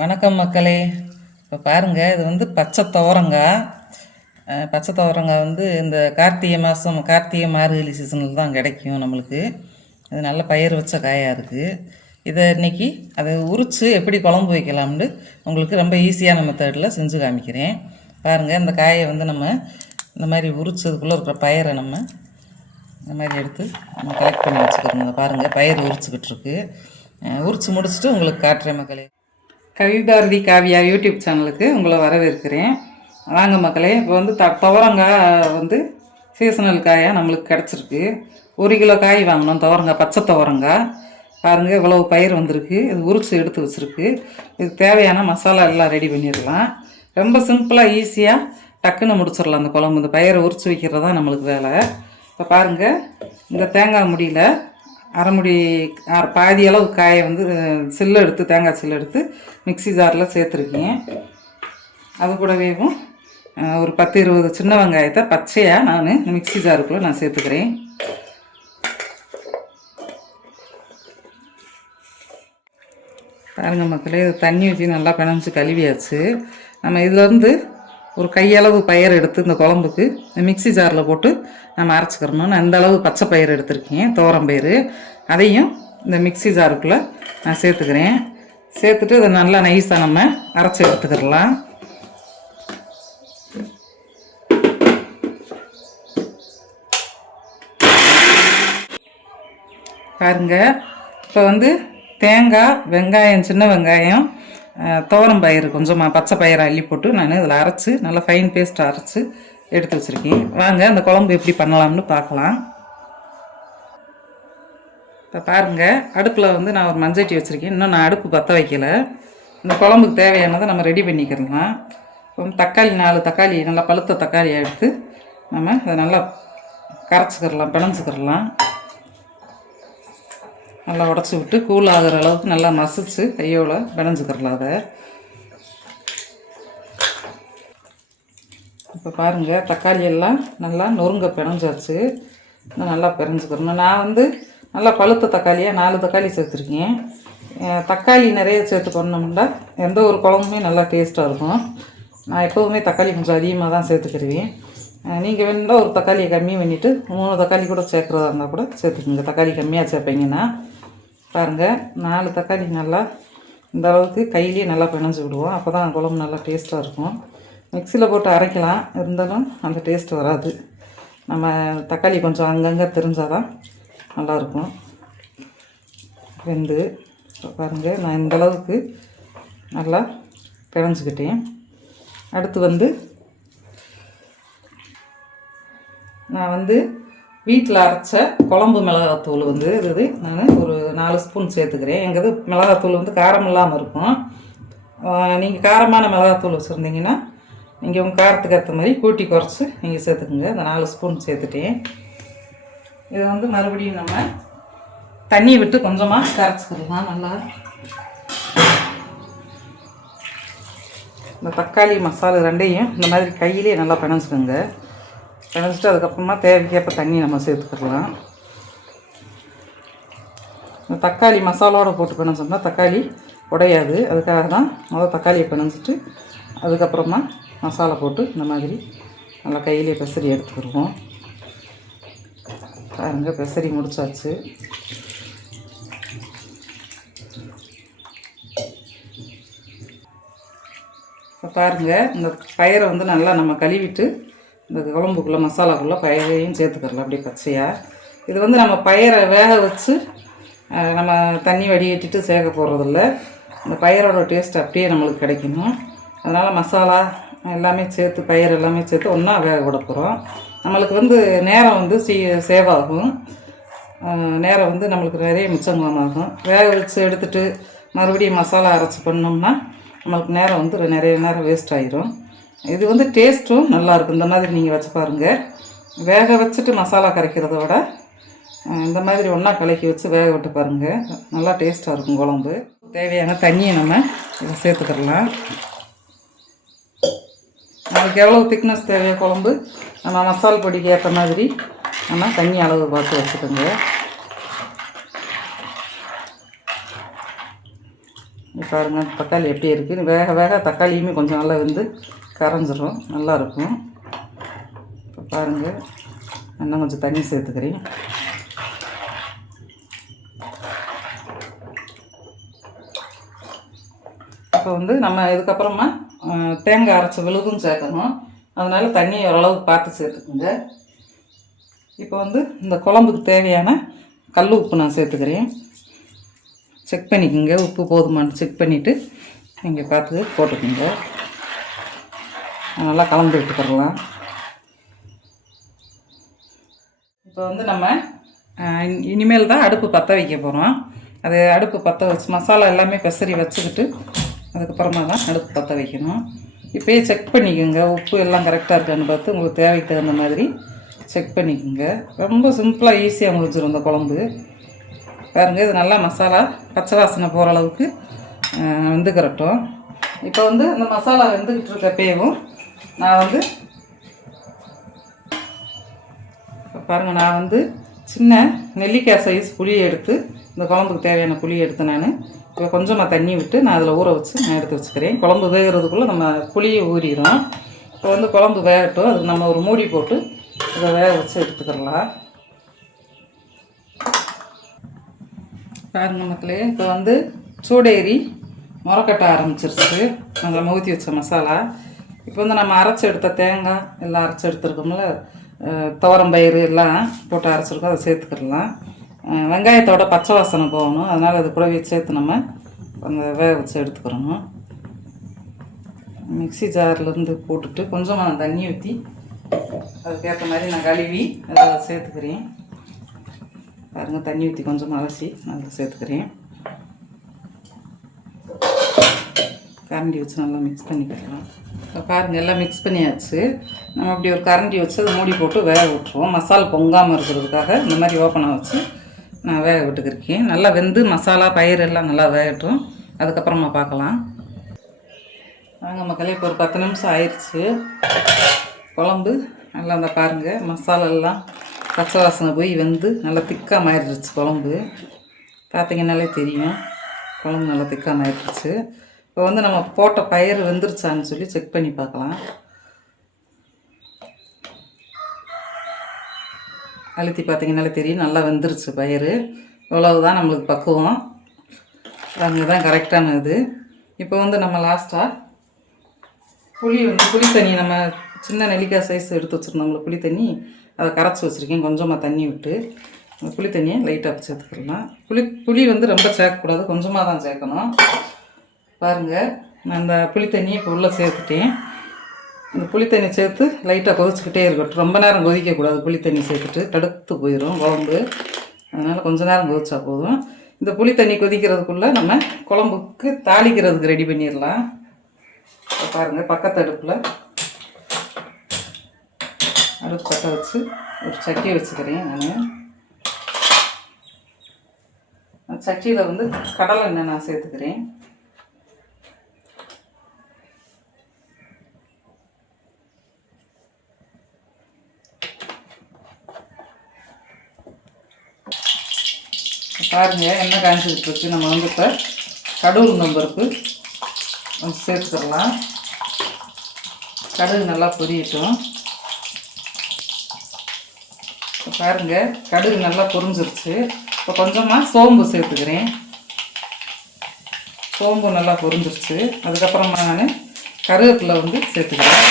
வணக்கம் மக்களே. இப்போ பாருங்கள் இது வந்து பச்சை துவரங்காய் பச்சை துவரங்காய் வந்து இந்த கார்த்திகை மாதம் கார்த்திகை மார்கழி சீசனில் தான் கிடைக்கும் நம்மளுக்கு. இது நல்ல பயிர் வச்ச காயாக இருக்குது இதை இன்றைக்கி அதை உரித்து எப்படி குழம்பு வைக்கலாம்னு உங்களுக்கு ரொம்ப ஈஸியான மெத்தடில் செஞ்சு காமிக்கிறேன். பாருங்கள் இந்த காயை வந்து நம்ம இந்த மாதிரி உரிச்சதுக்குள்ளே இருக்கிற பயிரை நம்ம இந்த மாதிரி எடுத்து நம்ம கலெக்ட் பண்ணி வச்சுக்கிறோங்க பாருங்கள் பயிர் உரிச்சுக்கிட்டு இருக்கு. உரித்து முடிச்சுட்டு உங்களுக்கு காட்டுறேன் மக்களே. கவிபாரதி காவியா யூடியூப் சேனலுக்கு உங்களை வரவேற்கிறேன். வாங்க மக்களே இப்போ வந்து த துவரங்காய் வந்து சீசனல் காயாக நம்மளுக்கு கிடச்சிருக்கு. ஒரு கிலோ காய் வாங்கினோம் துவரங்காய் பச்சை துவரங்காய். பாருங்கள் இவ்வளவு பயிர் வந்திருக்கு. இது உரிச்சு எடுத்து வச்சுருக்கு. இதுக்கு தேவையான மசாலா எல்லாம் ரெடி பண்ணிடலாம். ரொம்ப சிம்பிளாக ஈஸியாக டக்குன்னு முடிச்சிடலாம் அந்த குழம்பு. இந்த பயிரை உரிச்சு வைக்கிறது தான் நம்மளுக்கு வேலை. இப்போ பாருங்கள் இந்த தேங்காய் முடியில். அரைமுடி அரை பாதி அளவு காயை வந்து சில்லு எடுத்து தேங்காய் சில்லு எடுத்து மிக்ஸி ஜாரில் சேர்த்துருக்கேன் அது கூடவேவும் ஒரு பத்து இருபது சின்ன வெங்காயத்தை பச்சையாக நான் மிக்ஸி ஜாருக்குள்ளே நான் சேர்த்துக்கிறேன். பாருங்கள் மக்களே இது தண்ணி ஊற்றி நல்லா பிணைஞ்சு கழுவியாச்சு. நம்ம இதுலேருந்து ஒரு கையளவு பயிர் எடுத்து இந்த குழம்புக்கு இந்த மிக்ஸி ஜாரில் போட்டு நம்ம அரைச்சிக்கிறணும். நான் அளவு பச்சை பயிர் எடுத்திருக்கேன் துவரம் பயிர். அதையும் இந்த மிக்ஸி ஜாருக்குள்ளே நான் சேர்த்துக்கிறேன். சேர்த்துட்டு இதை நல்லா நைஸாக நம்ம அரைச்சி எடுத்துக்கிடலாம். பாருங்க இப்போ வந்து தேங்காய் வெங்காயம் சின்ன வெங்காயம் துவரம் பயிறு கொஞ்சமாக பச்சை பயிரை அள்ளி போட்டு நான் இதில் அரைச்சி நல்லா ஃபைன் பேஸ்ட் அரைச்சி எடுத்து வச்சுருக்கேன். வாங்க அந்த குழம்பு எப்படி பண்ணலாம்னு பார்க்கலாம். இப்போ பாருங்கள் அடுப்பில் வந்து நான் ஒரு மஞ்சட்டி வச்சுருக்கேன். இன்னும் நான் அடுப்பு பற்ற வைக்கல. இந்த குழம்புக்கு தேவையானதை நம்ம ரெடி பண்ணிக்கிறலாம் இப்போ தக்காளி நாலு தக்காளி நல்லா பழுத்த தக்காளியை எடுத்து நம்ம அதை நல்லா கரைச்சிக்கிறலாம் பிணைஞ்சிக்கிறலாம் நல்லா உடச்சி விட்டு கூல் ஆகிற அளவுக்கு நல்லா மசிச்சு கையோவில் பிணைஞ்சிக்கிறலாம் அதை. இப்போ பாருங்கள் தக்காளி எல்லாம் நல்லா நொறுங்க பிணைஞ்சாச்சு. இன்னும் நல்லா பிணைஞ்சிக்கிறணும். நான் வந்து நல்லா பழுத்த தக்காளியாக நாலு தக்காளி சேர்த்துருக்கேன். தக்காளி நிறைய சேர்த்து பண்ணோம்னா எந்த ஒரு குழம்புமே நல்லா டேஸ்ட்டாக இருக்கும். நான் எப்போவுமே தக்காளி கொஞ்சம் அதிகமாக தான் சேர்த்துக்கிருவேன். நீங்கள் வேணுன்னா ஒரு தக்காளியை கம்மி பண்ணிவிட்டு மூணு தக்காளி கூட சேர்க்குறதா இருந்தால் கூட சேர்த்துக்குங்க. தக்காளி கம்மியாக சேர்ப்பீங்கன்னா பாருங்கள் நாலு தக்காளி நல்லா இந்த அளவுக்கு கையிலேயே நல்லா பிணைஞ்சு விடுவோம். அப்போ தான் குழம்பு நல்லா டேஸ்ட்டாக இருக்கும். மிக்சியில் போட்டு அரைக்கலாம். இருந்தாலும் அந்த டேஸ்ட் வராது. நம்ம தக்காளி கொஞ்சம் அங்கங்கே தெரிஞ்சால் தான் நல்லாயிருக்கும். வெந்து பாருங்கள் நான் இந்த அளவுக்கு நல்லா பிணைஞ்சிக்கிட்டேன். அடுத்து வந்து நான் வந்து வீட்டில் அரைச்ச குழம்பு மிளகாத்தூள் வந்து இது நான் ஒரு நாலு ஸ்பூன் சேர்த்துக்கிறேன். எங்கது மிளகாத்தூள் வந்து காரம் இல்லாமல் இருக்கும். நீங்கள் காரமான மிளகாத்தூள் வச்சுருந்தீங்கன்னா நீங்கள் உங்கள் காரத்துக்கு ஏற்ற மாதிரி கூட்டி குறைச்சி நீங்கள் சேர்த்துக்குங்க. இந்த நாலு ஸ்பூன் சேர்த்துட்டேன். இதை வந்து மறுபடியும் நம்ம தண்ணி விட்டு கொஞ்சமாக கரைச்சிக்கலாம் நல்லா இந்த தக்காளி மசாலா ரெண்டையும் இந்த மாதிரி கையிலே நல்லா பிணைச்சிக்கோங்க பிணைஞ்சிட்டு அதுக்கப்புறமா தேவைக்கேற்ப தண்ணி நம்ம சேர்த்துக்கலாம். இந்த தக்காளி மசாலாவோட போட்டு பிணைஞ்சோம்னா தக்காளி உடையாது. அதுக்காக தான் முதல் தக்காளியை பிணைஞ்சிட்டு அதுக்கப்புறமா மசாலா போட்டு இந்த மாதிரி நல்லா கையிலே பெசரி எடுத்துக்கிடுவோம். பாருங்க பெசரி முடிச்சாச்சு. இப்போ பாருங்கள் இந்த பயிரை வந்து நல்லா நம்ம கழுவிட்டு இந்த குழம்புக்குள்ளே மசாலாக்குள்ளே பயிரையும் சேர்த்துக்கலாம் அப்படியே பச்சையாக இது வந்து நம்ம பயிரை வேக வச்சு நம்ம தண்ணி வடிகட்டிட்டு சேர்க்க போகிறதில்ல இந்த பயிரோட டேஸ்ட் அப்படியே நம்மளுக்கு கிடைக்கணும். அதனால் மசாலா எல்லாமே சேர்த்து பயிர் எல்லாமே சேர்த்து ஒன்றா வேக விட போகிறோம் நம்மளுக்கு வந்து நேரம் வந்து சீ சேவ் ஆகும் நேரம் வந்து நம்மளுக்கு நிறைய மிச்சங்கமாகும் வேக வச்சு எடுத்துகிட்டு மறுபடியும் மசாலா அரைச்சி பண்ணோம்னா நம்மளுக்கு நேரம் வந்து நிறைய நேரம் வேஸ்ட் ஆயிரும். இது வந்து டேஸ்ட்டும் நல்லாயிருக்கும். இந்த மாதிரி நீங்கள் வச்சு பாருங்கள் வேக வச்சுட்டு மசாலா கரைக்கிறத விட இந்த மாதிரி ஒன்றா கலக்கி வச்சு வேக விட்டு பாருங்கள் நல்லா டேஸ்ட்டாக இருக்கும் குழம்பு. தேவையான தண்ணியை நம்ம இதை சேர்த்துக்கிடலாம். நமக்கு எவ்வளோ திக்னஸ் தேவையோ குழம்பு நம்ம மசால் பொடிக்கு ஏற்ற மாதிரி நம்ம தண்ணி அளவு பார்த்து வச்சுக்கோங்க. பாருங்கள் தக்காளி எப்படி இருக்குது வேக வேக தக்காளியுமே கொஞ்சம் நல்லா வந்து கரைஞ்சிரும். நல்லாயிருக்கும். இப்போ பாருங்கள் இன்னும் கொஞ்சம் தண்ணி சேர்த்துக்கிறேன். இப்போ வந்து நம்ம இதுக்கப்புறமா தேங்காய் அரைச்ச விழுதும் சேர்க்கணும். அதனால் தண்ணியை ஓரளவுக்கு பார்த்து சேர்த்துக்குங்க. இப்போ வந்து இந்த குழம்புக்கு தேவையான கல் உப்பு நான் சேர்த்துக்கிறேன். செக் பண்ணிக்கோங்க. உப்பு போதுமான்னு செக் பண்ணிவிட்டு நீங்கள் பார்த்து போட்டுக்கோங்க. நல்லா கலந்து விட்டுக்கிறலாம் இப்போ வந்து நம்ம இனிமேல் தான் அடுப்பு பற்ற வைக்க போகிறோம் அது அடுப்பு பற்ற வச்சு மசாலா எல்லாமே பெசரி வச்சுக்கிட்டு அதுக்கப்புறமா தான் அடுப்பு பற்ற வைக்கணும். இப்போயே செக் பண்ணிக்கோங்க. உப்பு எல்லாம் கரெக்டாக இருக்கான்னு பார்த்து உங்களுக்கு தேவைக்கு தகுந்த மாதிரி செக் பண்ணிக்கோங்க. ரொம்ப சிம்பிளாக ஈஸியாக முடிஞ்சிடும் இந்த குழம்பு. பாருங்க இது நல்லா மசாலா பச்சை வாசனை போகிற அளவுக்கு வெந்துக்கிறட்டும் இப்போ வந்து இந்த மசாலா வெந்துக்கிட்டு இருக்கப்பேவும் நான் வந்து இப்போ பாருங்கள் நான் வந்து சின்ன நெல்லிக்காய் சைஸ் புளியை எடுத்து இந்த குழம்புக்கு தேவையான புளியை எடுத்து நான் இப்போ கொஞ்சமாக தண்ணி விட்டு நான் அதில் ஊற வச்சு நான் எடுத்து வச்சுக்கிறேன். குழம்பு வேகிறதுக்குள்ளே நம்ம புளியை ஊறிடும் இப்போ வந்து குழம்பு வேகட்டும். அதுக்கு நம்ம ஒரு மூடி போட்டு இதை வேக வச்சு எடுத்துக்கிடலாம் பாருங்க மக்களே இப்போ வந்து சூடேறி முறக்கட்ட ஆரம்பிச்சிருச்சு. அதில் ஊற்றி வச்ச மசாலா. இப்போ வந்து நம்ம அரைச்சி எடுத்த தேங்காய் எல்லாம் அரைச்சி எடுத்துருக்கோம்ல அஹ், துவரம்பயிறு எல்லாம் போட்டு அரைச்சிருக்கோம் அதை சேர்த்துக்கிடலாம். வெங்காயத்தோட பச்சை வாசனை போகணும். அதனால் அது கூடவே சேர்த்து நம்ம அந்த வேக வச்சு எடுத்துக்கிறணும். மிக்ஸி ஜார்லேருந்து போட்டுட்டு கொஞ்சமாக தண்ணி ஊற்றி அதுக்கேற்ற மாதிரி நான் கழுவி அதில் சேர்த்துக்கிறேன். பாருங்கள் தண்ணி ஊற்றி கொஞ்சம் அலசி அதில் சேர்த்துக்கிறேன். கரண்டி வச்சு நல்லா மிக்ஸ் பண்ணிக்கலாம். பாருங்கள் எல்லாம் மிக்ஸ் பண்ணியாச்சு. நம்ம அப்படி ஒரு கரண்டி வச்சு அதை மூடி போட்டு வேக விட்டுருவோம். மசால் பொங்காமல் இருக்கிறதுக்காக இந்த மாதிரி ஓப்பனாக வச்சு நான் வேக விட்டுக்கிருக்கேன். நல்லா வெந்து மசாலா பயிர் எல்லாம் நல்லா வேகட்டும். அதுக்கப்புறமா பார்க்கலாம். வாங்க மக்களே இப்போ ஒரு பத்து நிமிஷம் ஆயிடுச்சு குழம்பு நல்லா அந்த பாருங்கள் மசாலா எல்லாம் பச்சை வாசனை போய் வெந்து நல்லா திக்காக மாறிடுச்சு குழம்பு. பார்த்தீங்கன்னாலே தெரியும். குழம்பு நல்லா திக்காக மாறிடுச்சு இப்போ வந்து நம்ம போட்ட பயிர் வெந்துருச்சான்னு சொல்லி செக் பண்ணி பார்க்கலாம். அழுத்தி பார்த்தீங்கன்னாலே தெரியும் நல்லா வெந்துருச்சு பயிர் இவ்வளவு தான் நம்மளுக்கு பக்குவம். அங்கே தான் கரெக்டான இது. இப்போ வந்து நம்ம லாஸ்ட்டாக புளி வந்து புளி தண்ணி நம்ம சின்ன நெல்லிக்காய் சைஸ் எடுத்து வச்சுருந்தோம்ல புளி தண்ணி. அதை கரைச்சி வச்சுருக்கேன் கொஞ்சமாக தண்ணி விட்டு. அந்த புளி தண்ணியை லைட்டாக சேர்த்துக்கலாம் புளி புளி வந்து ரொம்ப சேர்க்கக்கூடாது கொஞ்சமாக தான் சேர்க்கணும். பாருங்கள் நான் அந்த புளி தண்ணியை இப்போ உள்ளே சேர்த்துட்டேன். இந்த புளித்தண்ணி சேர்த்து லைட்டாக கொதிச்சுக்கிட்டே இருக்கட்டும். ரொம்ப நேரம் கொதிக்கக்கூடாது புளி தண்ணி சேர்த்துட்டு. தடுத்து போயிடும் குழம்பு அதனால் கொஞ்சம் நேரம் கொதிச்சா போதும். இந்த புளி தண்ணி கொதிக்கிறதுக்குள்ளே நம்ம குழம்புக்கு தாளிக்கிறதுக்கு ரெடி பண்ணிடலாம். இப்போ பாருங்கள் பக்கத்து அடுப்பில். அடுப்பு பற்ற வச்சு ஒரு சட்டி வச்சுக்கிறேன் நான். சட்டியில் வந்து கடலை எண்ணெய் நான் சேர்த்துக்கிறேன். பாருங்க என்ன காய்ச்சிக்கிட்டு இருக்கு நம்ம வந்து இப்போ கடுகு நம்பருக்கு வந்து சேர்த்துக்கலாம். கடுகு நல்லா பொரியட்டும். பாருங்க கடுகு நல்லா பொரிஞ்சிருச்சு. இப்போ கொஞ்சமாக சோம்பு சேர்த்துக்கிறேன். சோம்பு நல்லா பொரிஞ்சிருச்சு. அதுக்கப்புறமா நான் கருவேப்பிலை வந்து சேர்த்துக்கிறேன்.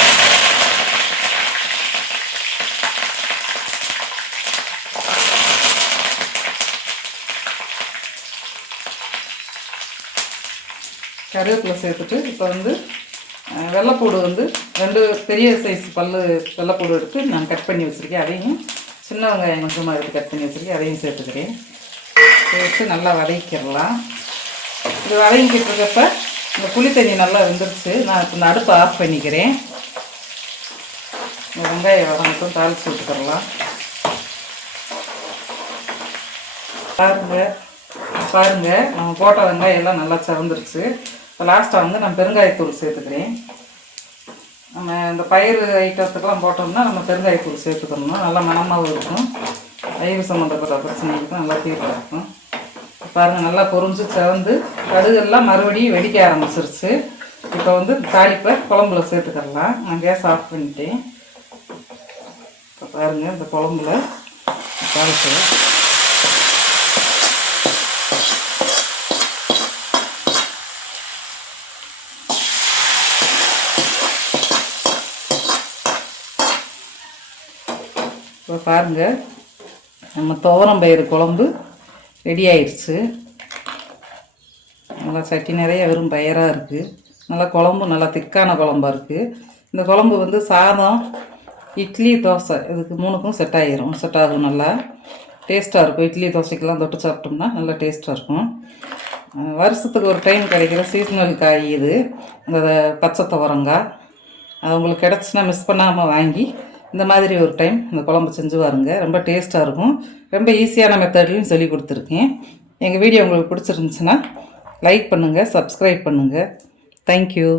கருவேப்பிலை சேர்த்துட்டு இப்போ வந்து வெள்ளைப்பூடு வந்து ரெண்டு பெரிய சைஸ் பல்லு வெள்ளைப்பூடு எடுத்து நான் கட் பண்ணி வச்சுருக்கேன். அதையும் சின்ன வெங்காயம் கொஞ்சமாக எடுத்து கட் பண்ணி வச்சுருக்கேன். அதையும் சேர்த்துக்கிறேன். சேர்த்து நல்லா வதக்கிடலாம். இது வதங்கிட்டு இருக்கப்ப இந்த புளி தண்ணி நல்லா வெந்துருச்சு. நான் இப்போ இந்த அடுப்பை ஆஃப் பண்ணிக்கிறேன். இந்த வெங்காயம் வதங்கட்டும் தாளித்து விட்டுக்கிறலாம் பாருங்கள் பாருங்கள் நம்ம போட்ட வெங்காயம் எல்லாம் நல்லா சிறந்துருச்சு இப்போ லாஸ்ட்டாக வந்து நான் பெருங்காயத்தூள் சேர்த்துக்கிறேன். நம்ம இந்த பயிர் ஐட்டத்துக்கெல்லாம் போட்டோம்னா நம்ம பெருங்காயத்தூள் சேர்த்துக்கணும் நல்லா மனமாகவும் இருக்கும். வயிறு சம்மந்தப்பட்ட பிரச்சனைகளுக்கு நல்லா தீர்வாக இருக்கும். பாருங்கள் நல்லா பொறிஞ்சு செவந்து கடுகெல்லாம் மறுபடியும் வெடிக்க ஆரம்பிச்சிருச்சு. இப்போ வந்து தாளிப்பை குழம்புல சேர்த்துக்கலாம். நான் கேஸ் ஆஃப் பண்ணிட்டேன். இப்போ பாருங்கள் இந்த குழம்புல தாளிப்பை. இப்போ பாருங்கள் நம்ம துவரம் பயிறு குழம்பு ரெடி ஆயிடுச்சு. நல்லா சட்டி நிறைய வெறும் பயிராக இருக்குது நல்லா குழம்பு நல்லா திக்கான குழம்பா இருக்குது இந்த குழம்பு வந்து சாதம் இட்லி தோசை. இதுக்கு மூணுக்கும் செட் ஆகிரும் செட் ஆகும் நல்லா. டேஸ்ட்டாக இருக்கும். இட்லி தோசைக்கெல்லாம் தொட்டு சாப்பிட்டோம்னா நல்லா டேஸ்ட்டாக இருக்கும். வருஷத்துக்கு ஒரு டைம் கிடைக்கிற சீசனல் காய் இது. அந்த பச்சை துவரங்காய். அது உங்களுக்கு கிடச்சுன்னா மிஸ் பண்ணாமல் வாங்கி இந்த மாதிரி ஒரு டைம் இந்த குழம்பு செஞ்சு பாருங்க. ரொம்ப டேஸ்ட்டாக இருக்கும். ரொம்ப ஈஸியான மெத்தட்லையும் சொல்லி கொடுத்துருக்கேன். எங்கள் வீடியோ உங்களுக்கு பிடிச்சிருந்துச்சுன்னா லைக் பண்ணுங்கள் சப்ஸ்கிரைப் பண்ணுங்கள் தேங்க்யூ